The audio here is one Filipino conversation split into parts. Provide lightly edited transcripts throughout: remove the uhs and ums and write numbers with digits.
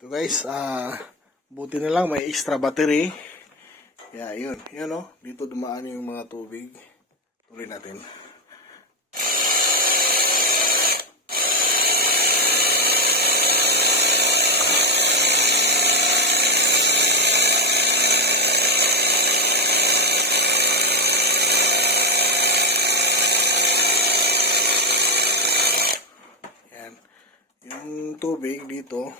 Ito guys, buti na lang may extra battery. Kaya yun oh, dito dumaan yung mga tubig. Tuloy natin. Yan. Yung tubig dito,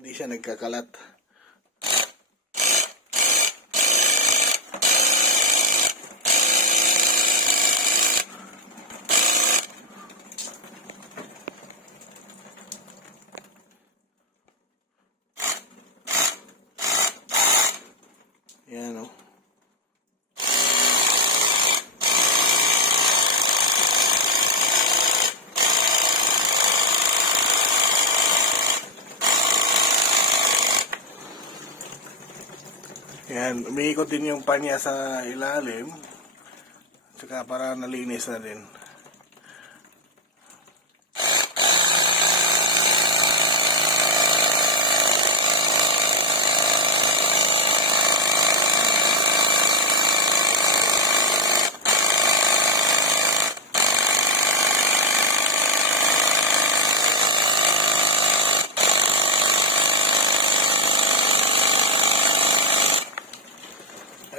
hindi siya nagkakalat. Yan o. Yan, umiikot din yung panya sa ilalim. Tsaka para nalinis na din.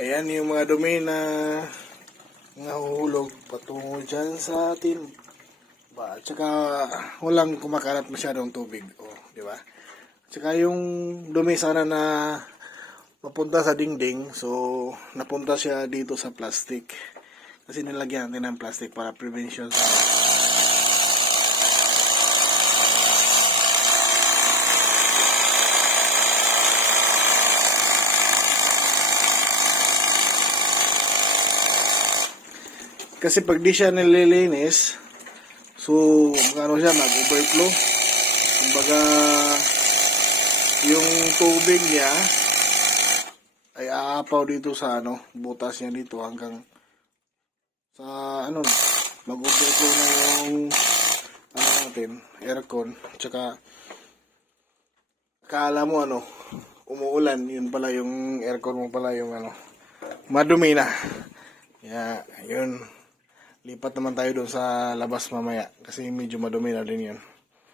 Ayan yung mga dumi na nahuhulog patungo dyan sa atin. At saka walang kumakalat masyadong tubig. Di ba? Tsaka yung dumi sana na mapunta sa dingding. So, napunta siya dito sa plastic. Kasi nilagyan natin ng plastic para prevention sa... Kasi pag di siya nililinis, so magano siya, mag-overflow. Kumbaga, yung tubig niya ay aapaw dito sa butas niya dito hanggang sa mag-overflow na yung natin, aircon. Tsaka akala mo umuulan, yun pala yung aircon mo pala yung madumi na. Kaya, yun. Lipat naman tayo doon sa labas mamaya kasi medyo madumi na din yun.